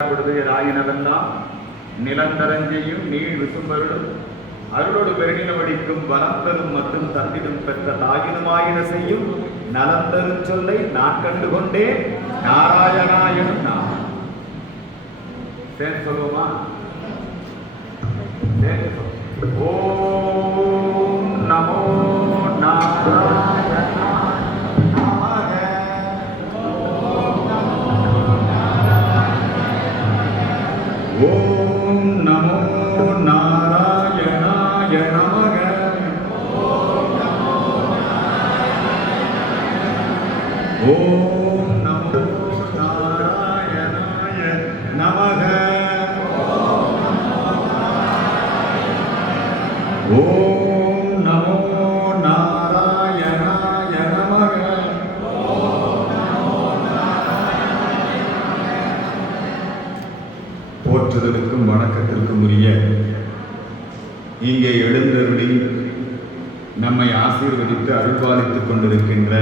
ஆயினவெல்லாம் நிலந்தரஞ்செய்யும் நீள் விசும்பருடும் அருளோடு பெருகினவடிக்கும் வளர்ந்தரும் மற்றும் தந்திடும் பெற்ற தாயினுமாயின செய்யும் நலந்தரும் சொல்லை நான் கண்டுகொண்டே நாராயணாயனும் நான் சேர்ந்து சொல்லுவோமா? ஓம் நமோ நாராயணாய ஓம் நமோ நாராயணாய நமக. ஓம் நமோ நாராயணாய நமக. ஓம் நமோ நாராயணாய நமக. போற்றுதலுக்கும் வணக்கத்திற்கும் உரிய இங்கே எழுந்தருளி நம்மை ஆசீர்வதித்து அருள்பாலித்துக் கொண்டிருக்கின்ற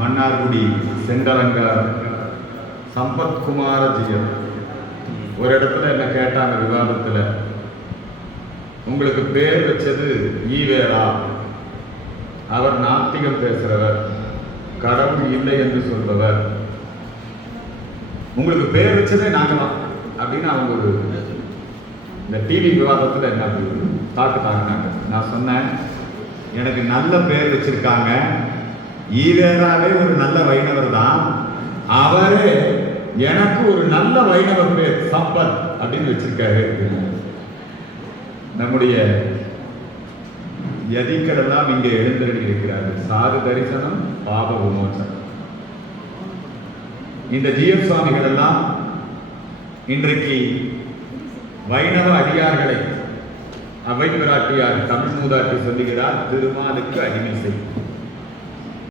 மன்னார்குடி செண்டலங்கார் சம்பத்குமாரஜியர் ஒரு இடத்துல என்ன கேட்டாங்க விவாதத்தில், உங்களுக்கு பேர் வச்சது ஈவேரா, அவர் நாத்திகம் பேசுறவர், கடவுள் இல்லை என்று சொல்பவர், உங்களுக்கு பேர் வச்சதே நாங்களாம் அப்படின்னு அவங்க ஒரு இந்த டிவி விவாதத்தில் என்ன தாக்குனாங்க. நான் சொன்னேன், எனக்கு நல்ல பேர் வச்சிருக்காங்க, ஈவேராவே ஒரு நல்ல வைணவர் தான், அவரே எனக்கு ஒரு நல்ல வைணவர் பேர் சம்பத் அப்படின்னு வச்சிருக்காரு. நம்முடைய யதிகளெல்லாம் இங்கே எழுந்தருளி இருக்கிறார்கள். சாது தரிசனம், பாப விமோசனம். இந்த ஜிஎம் சுவாமிகள் எல்லாம் இன்றைக்கு வைணவ அடியார்களை அவை பிராட்டியார் தமிழ் மூதாட்டி சொல்லுகிறார், திருமாலுக்கு அடிமை செய்.